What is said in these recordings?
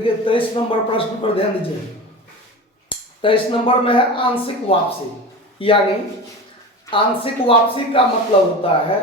देखिए 23 नंबर प्रश्न पर ध्यान दीजिए। 23 नंबर में है आंशिक वापसी, यानी आंशिक वापसी का मतलब होता है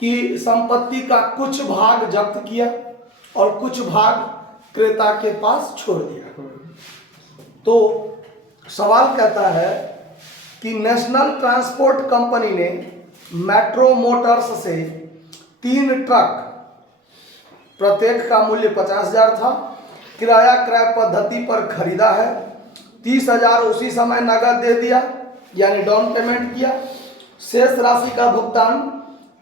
कि संपत्ति का कुछ भाग जब्त किया और कुछ भाग क्रेता के पास छोड़ दिया। तो सवाल कहता है कि नेशनल ट्रांसपोर्ट कंपनी ने मेट्रो मोटर्स से 3 ट्रक, प्रत्येक का मूल्य 50,000 था, किराया क्रय पद्धति पर खरीदा है। 30,000 उसी समय नगद दे दिया, यानी डाउन पेमेंट किया। शेष राशि का भुगतान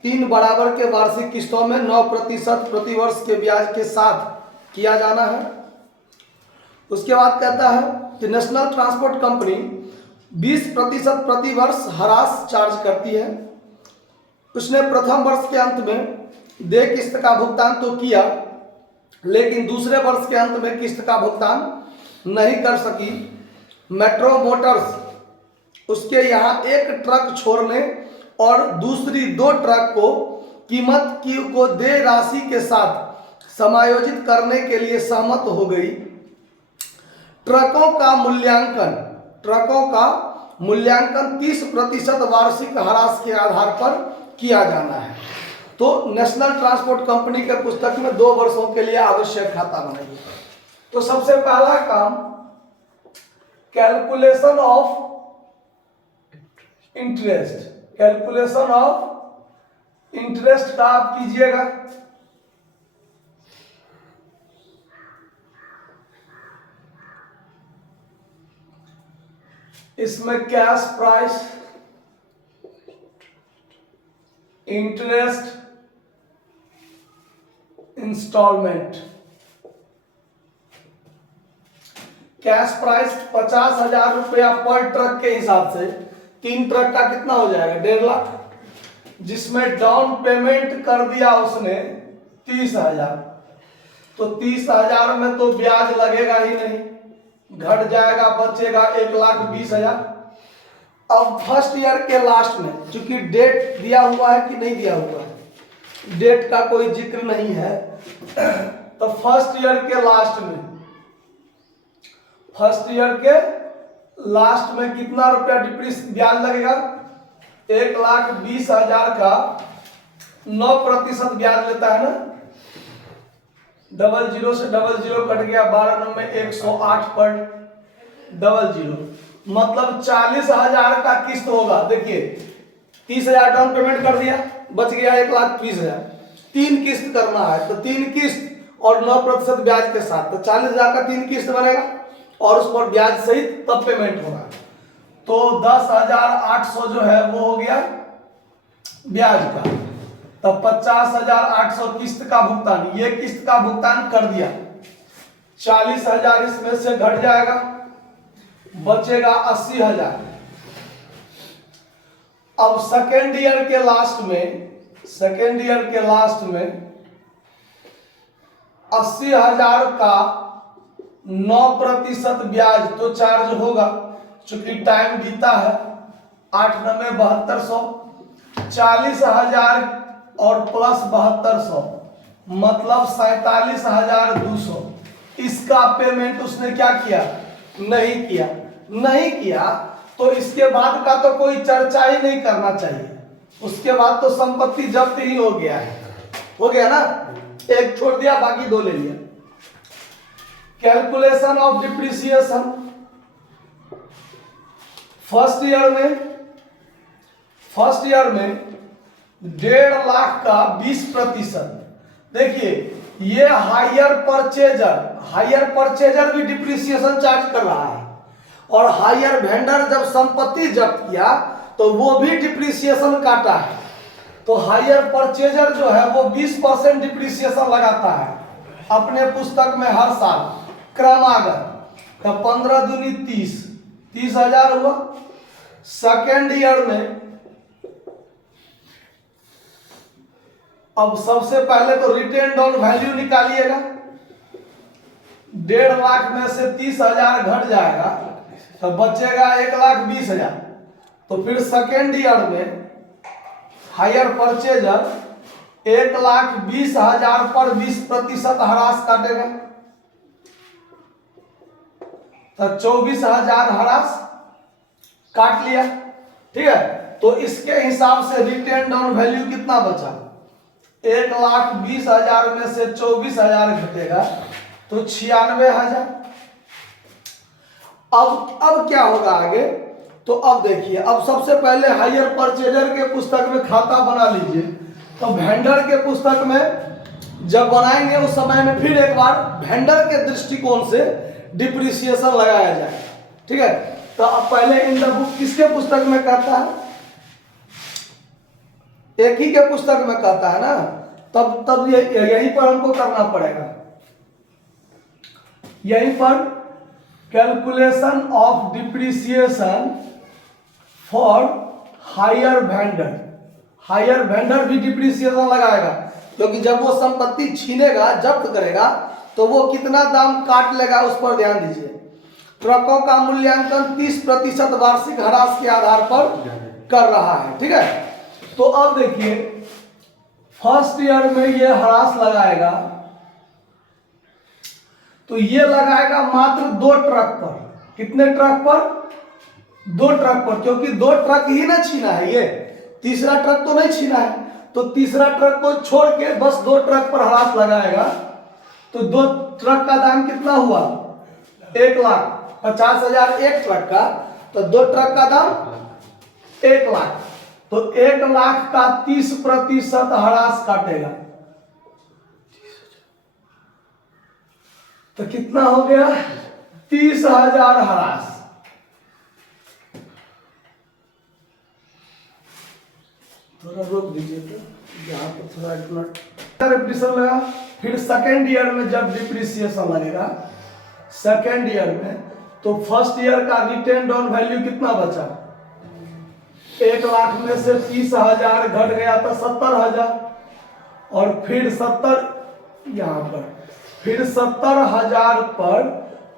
3 बराबर के वार्षिक किस्तों में 9% प्रतिवर्ष के ब्याज के साथ किया जाना है। उसके बाद कहता है कि नेशनल ट्रांसपोर्ट कंपनी 20% प्रतिवर्ष ह्रास चार्ज करती है। उसने प्रथम वर्ष के अंत में देय किस्त का भुगतान तो किया, लेकिन दूसरे वर्ष के अंत में किस्त का भुगतान नहीं कर सकी। मेट्रो मोटर्स उसके यहाँ 1 ट्रक छोड़ने और दूसरी 2 ट्रक को कीमत को देय राशि के साथ समायोजित करने के लिए सहमत हो गई। ट्रकों का मूल्यांकन 30% वार्षिक ह्रास के आधार पर किया जाना है। तो नेशनल ट्रांसपोर्ट कंपनी के पुस्तक में 2 वर्षों के लिए आवश्यक खाता बनाइए। तो सबसे पहला काम कैलकुलेशन ऑफ इंटरेस्ट का आप कीजिएगा। इसमें cash price, interest, instalment. Cash price 50,000 रुपया पर ट्रक के हिसाब से 3 ट्रक का कितना हो जाएगा? 1.5 लाख, जिसमें डाउन पेमेंट कर दिया उसने 30,000। तो 30,000 में तो ब्याज लगेगा ही नहीं, घट जाएगा, बचेगा 1,20,000। अब फर्स्ट ईयर के लास्ट में, चूंकि डेट दिया हुआ है कि नहीं दिया हुआ है, डेट का कोई जिक्र नहीं है, तो फर्स्ट ईयर के लास्ट में कितना रुपया ब्याज लगेगा? 1,20,000 का 9% ब्याज लेता है ना। 00 से 00 कट गया, 12 में 108 पर 00, मतलब 40,000 का किस्त होगा। देखिए 30,000 डाउन पेमेंट कर दिया, बच गया 1,20,000। 3 किस्त करना है, तो 3 किस्त और 9% ब्याज के साथ, तो 40,000 का 3 किस्त बनेगा और उस पर ब्याज सहित तब पेमेंट होगा। तो 10,800 जो है वो हो गया ब्याज का, तब 50,800 किस्त का भुगतान, ये किस्त का भुगतान कर दिया। 40,000 इसमें से घट जाएगा, बचेगा 80,000। अब सेकेंड ईयर के लास्ट में 80,000 का 9% ब्याज तो चार्ज होगा, चूंकि टाइम बीता है। 8 9 7200, 40,000 और प्लस 7200 मतलब 47,200। इसका पेमेंट उसने क्या किया? नहीं किया तो इसके बाद का तो कोई चर्चा ही नहीं करना चाहिए। उसके बाद तो संपत्ति जब्त ही हो गया ना। 1 छोड़ दिया, बाकी 2 ले लिया। Calculation of depreciation, first year में 1.5 लाख का 20%। देखिए ये हायर परचेजर भी डिप्रिसिएशन चार्ज कर रहा है, और हायर वेंडर जब संपत्ति जब्त किया तो वो भी डिप्रिसिएशन काटा है। तो हायर परचेजर जो है वो 20% डिप्रिसिएशन लगाता है अपने पुस्तक में हर साल क्रमागत। तो 15 दूनी 30,000 हुआ। सेकेंड ईयर में अब सबसे पहले तो रिटेन डाउन वैल्यू निकालिएगा। 1.5 लाख में से 30,000 घट जाएगा, तो बचेगा 1,20,000। तो फिर सेकेंड ईयर में हायर परचेजर 1,20,000 पर 20% ह्रास काटेगा। तो 24,000 ह्रास काट लिया, ठीक है। तो इसके हिसाब से रिटेन डाउन वैल्यू कितना बचा, 1,20,000 में से 24,000 घटेगा तो 96,000। अब क्या होगा आगे, तो अब देखिए, अब सबसे पहले हायर परचेजर के पुस्तक में खाता बना लीजिए। तो वेंडर के पुस्तक में जब बनाएंगे उस समय में फिर एक बार वेंडर के दृष्टिकोण से डिप्रिसिएशन लगाया जाए, ठीक है। तो अब पहले इन द बुक किसके पुस्तक में कहता है, एक ही के पुस्तक में कहता है ना, तब यहीं पर हमको करना पड़ेगा, यहीं पर calculation of depreciation for higher vendor. Hire vendor भी डिप्रिसिएशन लगाएगा, क्योंकि जब वो संपत्ति छीनेगा, जब्त करेगा, तो वो कितना दाम काट लेगा उस पर ध्यान दीजिए। ट्रकों का मूल्यांकन 30% वार्षिक ह्रास के आधार पर कर रहा है, ठीक है। तो अब देखिए, फर्स्ट ईयर में ये ह्रास लगाएगा, तो ये लगाएगा मात्र 2 ट्रक पर। कितने ट्रक पर, 2 ट्रक पर, क्योंकि 2 ट्रक ही ना छीना है, ये तीसरा ट्रक तो नहीं छीना है, तो तीसरा ट्रक को छोड़ के बस 2 ट्रक पर ह्रास लगाएगा। तो 2 ट्रक का दाम कितना हुआ, 1,50,000 एक ट्रक का, तो 2 ट्रक का दाम 1,00,000, तो 1,00,000 का 30% ह्रास काटेगा, तो कितना हो गया, 30,000 ह्रास। थोड़ा रोक दीजिए, तो यहाँ पर थोड़ा डिप्रिसिएशन लगा। फिर सेकेंड ईयर में जब डिप्रिसिएशन लगेगा, सेकेंड ईयर में, तो फर्स्ट ईयर का रिटेन डाउन वैल्यू कितना बचा, 1,00,000 में से 30,000 घट गया तो 70,000, और फिर 70 यहाँ पर, फिर 70,000 पर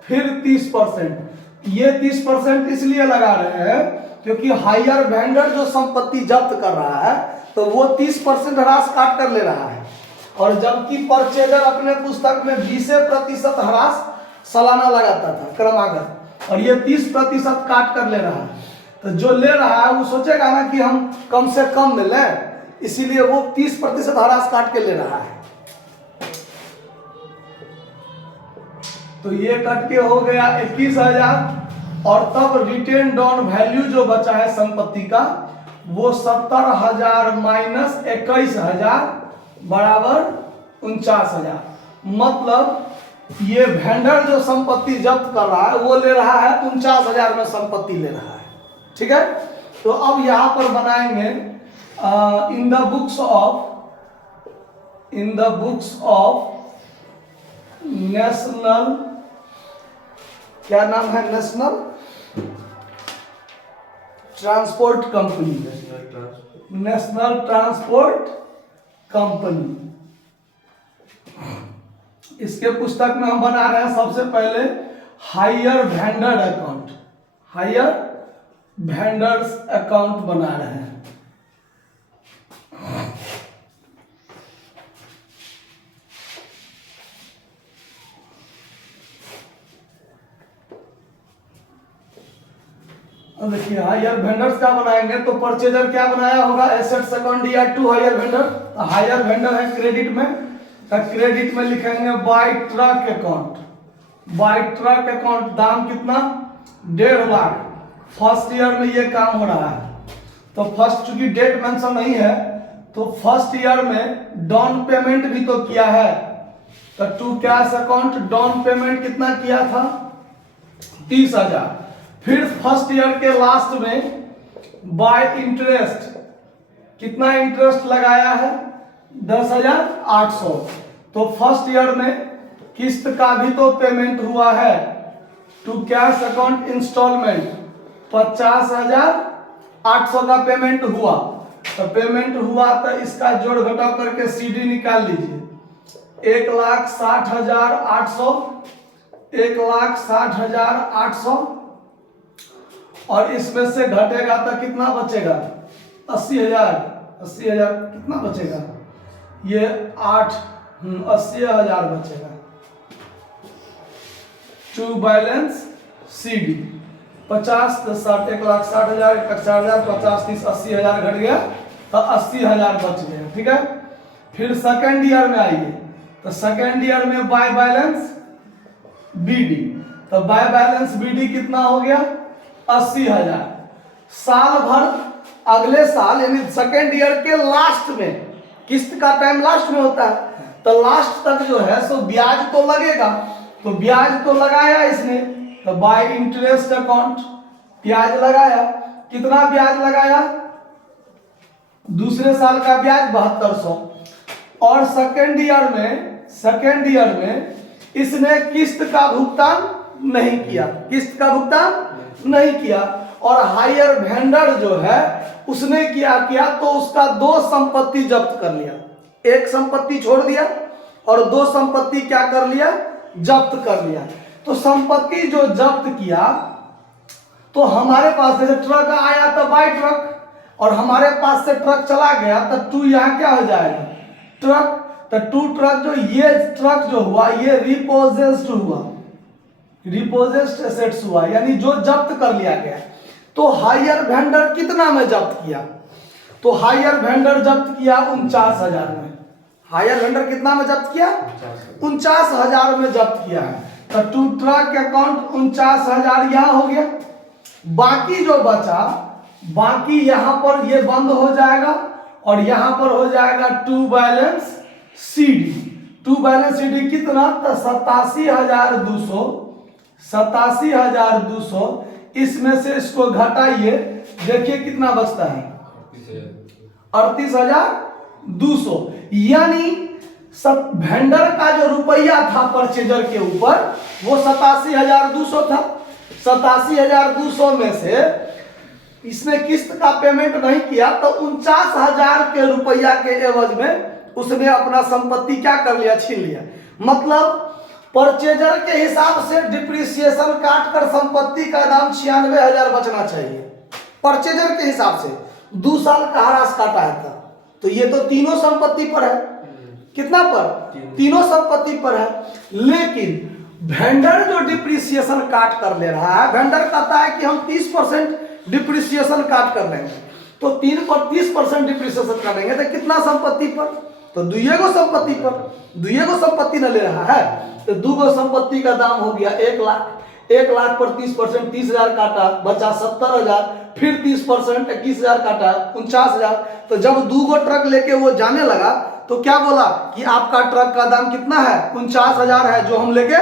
फिर 30%। ये 30% इसलिए लगा रहे हैं क्योंकि हायर वेंडर जो संपत्ति जब्त कर रहा है, तो वो 30% ह्रास काट कर ले रहा है, और जबकि परचेजर अपने पुस्तक में 20% ह्रास सालाना लगाता था क्रमागत, और ये 30% काट कर ले रहा है। तो जो ले रहा है वो सोचेगा ना कि हम कम से कम में लें, इसीलिए वो 30% ह्रास काट के ले रहा है। तो ये कट के हो गया 21,000, और तब रिटेन डाउन वैल्यू जो बचा है संपत्ति का, वो 70,000 माइनस 21,000 बराबर 49,000। मतलब ये वेंडर जो संपत्ति जब्त कर रहा है वो ले रहा है 49,000 में संपत्ति ले रहा है, ठीक है। तो अब यहां पर बनाएंगे in the books of national, क्या नाम है, national transport company, national transport company. इसके पुस्तक में हम बना रहे हैं सबसे पहले hire vendor account, hire vendors account बना रहे हैं। देखिए हायर वेंडर्स क्या बनाएंगे, तो परचेजर क्या बनाया होगा, एसेट्स अकाउंट या to hire vendor. Hire vendor है क्रेडिट में, तो क्रेडिट में लिखेंगे by truck account. By truck account दाम कितना, 1.5 लाख। फर्स्ट ईयर में ये काम हो रहा है, तो फर्स्ट चूंकि डेट मेंशन नहीं है, तो फर्स्ट ईयर में डाउन पेमेंट भी तो किया है, तो to cash account down payment कितना किया था, 30,000। फिर फर्स्ट ईयर के लास्ट में बाय इंटरेस्ट, कितना इंटरेस्ट लगाया है, 10,800। तो फर्स्ट ईयर में किस्त का भी तो पेमेंट हुआ है, टू कैश अकाउंट इंस्टॉलमेंट 50,800 का पेमेंट हुआ। तो पेमेंट हुआ तो इसका जोड़ घटाव करके सीडी निकाल लीजिए, 1,60,800, 1,60,800, और इसमें से घटेगा तो कितना बचेगा, 80,000। 80,000 कितना बचेगा, ये 80,000 बचेगा। To balance C D. 50 10 60 1,60,000 1,60,000 50 30 80,000 घट गया तो 80,000 बच गया। ठीक है, फिर सेकेंड ईयर में आइए तो सेकेंड ईयर में बाय बैलेंस बीडी, तो बाय बैलेंस बीडी कितना हो गया 80,000। साल भर अगले साल यानी सेकेंड ईयर के लास्ट में, किस्त का टाइम लास्ट में होता है, तो लास्ट तक जो है सो ब्याज तो लगेगा, तो ब्याज तो लगाया इसने, तो बाय इंटरेस्ट अकाउंट ब्याज लगाया। कितना ब्याज लगाया, दूसरे साल का ब्याज 7200। और सेकेंड ईयर में इसने किस्त का भुगतान नहीं किया, किस्त का भुगतान नहीं किया। और हायर वेंडर जो है उसने क्या किया, तो उसका 2 संपत्ति जब्त कर लिया, एक संपत्ति छोड़ दिया और 2 संपत्ति क्या कर लिया, जब्त कर लिया। तो संपत्ति जो जब्त किया, तो हमारे पास जैसे ट्रक आया तो बाय ट्रक, और हमारे पास से ट्रक चला गया तो टू यहाँ क्या हो जाएगा ट्रक, तो टू ट्रक जो ये ट्रक जो हुआ ये रिपोजेस्ड हुआ, रिपोजेस्ड एसेट्स हुआ, यानी जो जब्त कर लिया गया। तो हायर वेंडर कितना में जब्त किया, तो हायर वेंडर जब्त किया 49,000 में। हायर वेंडर कितना में जब्त किया 49,000 में जब्त किया है। तो टू ट्रक अकाउंट 49,000 यहाँ हो गया। बाकी जो बचा, बाकी यहां पर ये बंद हो जाएगा और यहां पर हो जाएगा to balance CD. To balance CD कितना, तो 87,200, 87,200। इसमें से इसको घटाइए, देखिए कितना बचता है 38,200। यानी सब वेंडर का जो रुपया था परचेजर के ऊपर वो 87,200 था। 87,200 में से इसने किस्त का पेमेंट नहीं किया, तो 49,000 के रुपया के एवज में उसने अपना संपत्ति क्या कर लिया, छीन लिया। मतलब परचेजर के हिसाब से डिप्रिसिएशन काट कर संपत्ति का दाम 96,000 बचना चाहिए परचेजर के हिसाब से। 2 साल का हरास काटा है था, तो ये तो तीनों संपत्ति पर है। कितना पर, तीनों संपत्ति पर है। लेकिन वेंडर जो डिप्रिसिएशन काट कर ले रहा है, वेंडर कहता है कि हम 30% डिप्रिसिएशन काट कर लेंगे, तो 3 पर 30% डिप्रिसिएशन करेंगे तो कितना संपत्ति पर, तो 2 संपत्ति पर, 2 संपत्ति न ले रहा है, तो 2 संपत्ति का दाम हो गया 1 लाख। 1 लाख पर 30% 30,000 काटा, बचा 70,000, फिर 30% 21,000 काटा 49,000। तो जब 2 ट्रक लेके वो जाने लगा तो क्या बोला कि आपका ट्रक का दाम कितना है 49,000 है जो हम लेके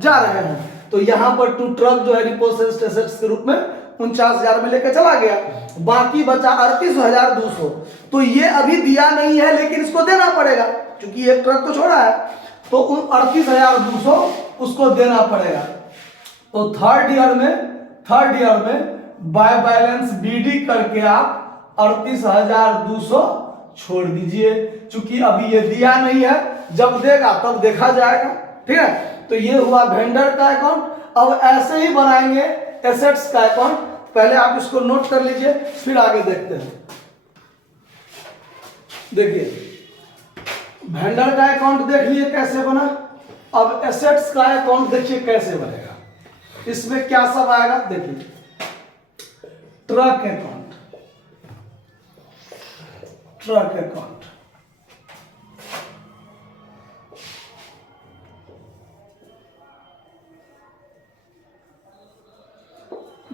जा रहे हैं। तो यहाँ पर टू ट्रक जो है रिपोजेस्ड एसेट्स के रूप में 49,000 में लेकर चला गया। बाकी बचा 38,200। तो ये अभी दिया नहीं है लेकिन इसको देना पड़ेगा क्योंकि एक ट्रक तो छोड़ा है, तो उन 38,200 उसको देना पड़ेगा। तो थर्ड ईयर में बाय बैलेंस बीडी करके आप 38,200 छोड़ दीजिए, क्योंकि अभी ये दिया नहीं है, जब देगा तब देखा जाएगा। ठीक है, तो ये हुआ वेंडर का अकाउंट। अब ऐसे ही बनाएंगे एसेट्स का अकाउंट। पहले आप इसको नोट कर लीजिए, फिर आगे देखते हैं। देखिए वेंडर का अकाउंट देख लिए कैसे बना, अब एसेट्स का अकाउंट देखिए कैसे बनेगा। इसमें क्या सब आएगा, देखिए truck account, truck account,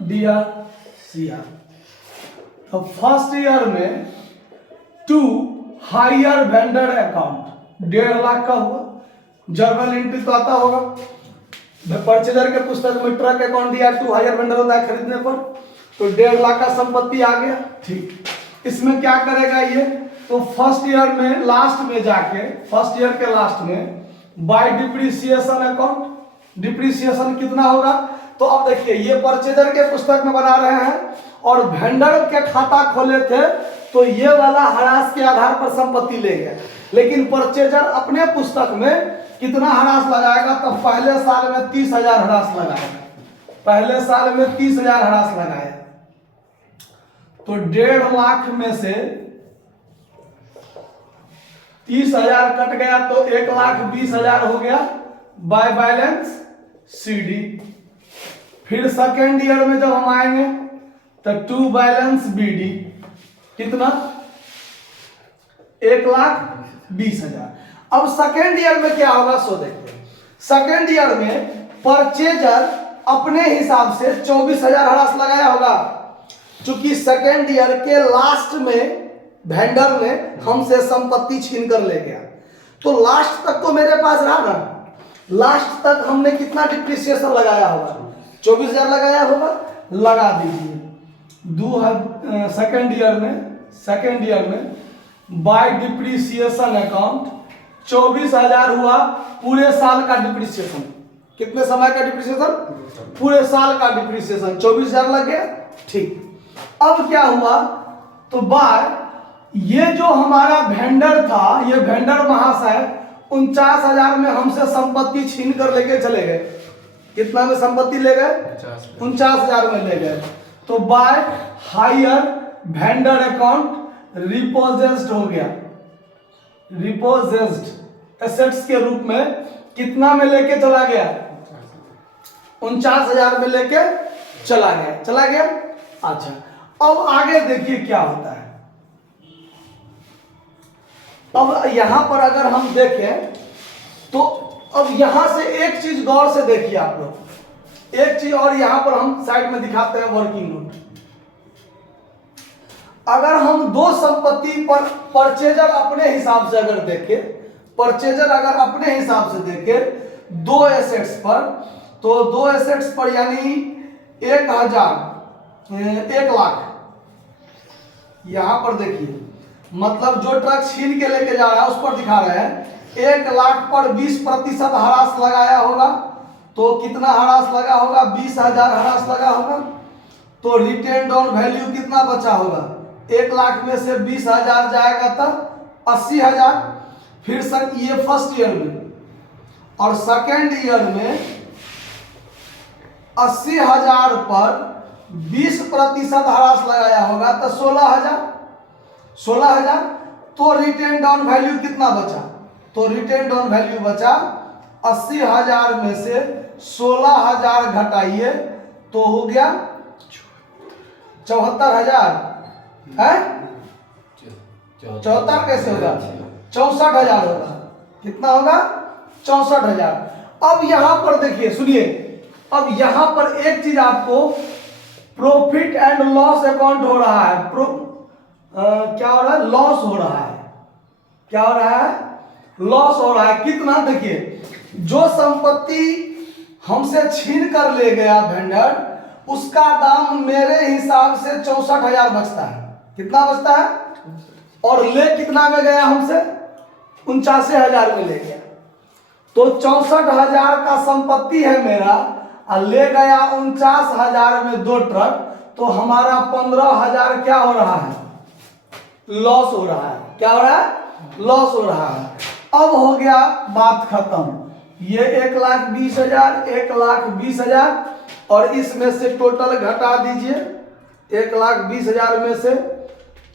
DRCR। तो फर्स्ट ईयर में to hire vendor account 1.5 lakh का हुआ। जर्नल एंट्री तो आता होगा, परचेजर के पुस्तक में ट्रक अकाउंट दिया, टू हायर वेंडर होता है खरीदने पर, तो 1.5 लाख का संपत्ति आ गया। ठीक, इसमें क्या करेगा ये, तो फर्स्ट ईयर में लास्ट में जाके, फर्स्ट ईयर के लास्ट में बाय डिप्रिसिएशन अकाउंट, डिप्रिसिएशन कितना होगा, तो अब देखिए ये परचेजर के पुस्तक में बना रहे हैं और वेंडर के खाता खोले थे तो ये वाला ह्रास के आधार पर संपत्ति ले गया, लेकिन परचेजर अपने पुस्तक में कितना ह्रास लगाएगा, तो पहले साल में 30,000 ह्रास लगाएगा, पहले साल में 30,000 ह्रास लगाए, तो 1.5 लाख में से 30,000 कट गया तो 1,20,000 हो गया बाय बैलेंस सीडी। फिर सेकेंड ईयर में जब हम आएंगे तो टू बैलेंस BD कितना 1,20,000। अब सेकेंड ईयर में क्या होगा सो देखिए, सेकेंड ईयर में परचेजर अपने हिसाब से 24,000 हरास लगाया होगा, क्योंकि सेकेंड ईयर के लास्ट में वेंडर ने हमसे संपत्ति छीन कर ले गया। तो लास्ट तक तो मेरे पास रहा ना, लास्ट तक हमने कितना डिप्रिसिएशन लगाया होगा, 24,000 लगाया होगा, लगा दीजिए। सेकेंड ईयर में बाय डिप्रिसिएशन अकाउंट 24,000 हुआ पूरे साल का डिप्रिसिएशन। कितने समय का डिप्रिसिएशन? पूरे साल का डिप्रिसिएशन 24,000 लग गया। ठीक, अब क्या हुआ तो बाय ये जो हमारा वेंडर था, ये वेंडर महाशय 49,000 में हमसे संपत्ति छीन कर लेके चले गए। कितना में संपत्ति ले गए? 49,000 में ले गए। तो बाय हायर वेंडर अकाउंट रिपोजेस्ड हो गया, रिपोजेस्ड एसेट्स के रूप में कितना में लेके चला गया? 49,000 में लेके चला गया। अच्छा, अब आगे देखिए क्या होता है। अब यहां पर अगर हम देखें तो अब यहां से एक चीज गौर से देखिए आप लोग, एक चीज और यहां पर हम साइड में दिखाते हैं वर्किंग नोट। अगर हम दो संपत्ति पर परचेजर अपने हिसाब से अगर देखें, परचेजर अगर अपने हिसाब से देखें दो एसेट्स पर, तो दो एसेट्स पर यानी 1,00,000 यहां पर देखिए, मतलब जो ट्रक छीन के लेके जा रहा है उस पर दिखा रहे हैं 1,00,000 पर 20% हरास लगाया होगा। तो कितना हरास लगा होगा? 20,000 हरास लगा होगा। तो रिटेन ऑन वैल्यू कितना बचा होगा? 1,00,000 में से 20,000 जाएगा तब 80,000। फिर सर ये फर्स्ट ईयर में, और सेकेंड ईयर में 80,000 पर 20% हरास लगाया होगा तो 16,000। तो रिटेन डाउन वैल्यू कितना बचा? तो रिटेन डाउन वैल्यू बचा 80,000 में से 16,000 घटाइए तो हो गया 74,000 है। 74 कैसे होगा? 64,000 होगा। कितना होगा? 64,000। अब यहां पर देखिए, सुनिए, अब यहां पर एक चीज आपको प्रॉफिट एंड लॉस अकाउंट हो रहा है। क्या हो रहा है? लॉस हो रहा है। क्या हो रहा है? लॉस हो रहा है। कितना? देखिए, जो संपत्ति हमसे छीन कर ले गया वेंडर, उसका दाम मेरे हिसाब से 64,000 बचता है। कितना बचता है? और ले कितना में गया हमसे? 49,000 में ले गया। तो 64,000 का संपत्ति है मेरा, और ले गया 49,000 में दो ट्रक, तो हमारा 15,000 क्या हो रहा है? लॉस हो रहा है। क्या हो रहा है? लॉस हो रहा है। अब हो गया बात खत्म। ये 1,20,000, 1,20,000, और इसमें से टोटल घटा दीजिए। 1,20,000 में से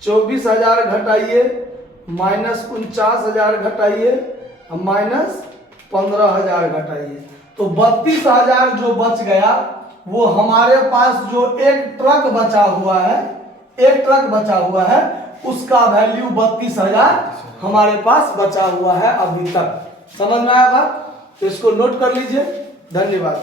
24,000 घटाइए, माइनस 49,000 घटाइए, माइनस 15,000 घटाइए, तो 32,000 जो बच गया वो हमारे पास जो एक ट्रक बचा हुआ है, उसका वैल्यू 32,000 हमारे पास बचा हुआ है अभी तक। समझ में आया बात? तो इसको नोट कर लीजिए। धन्यवाद।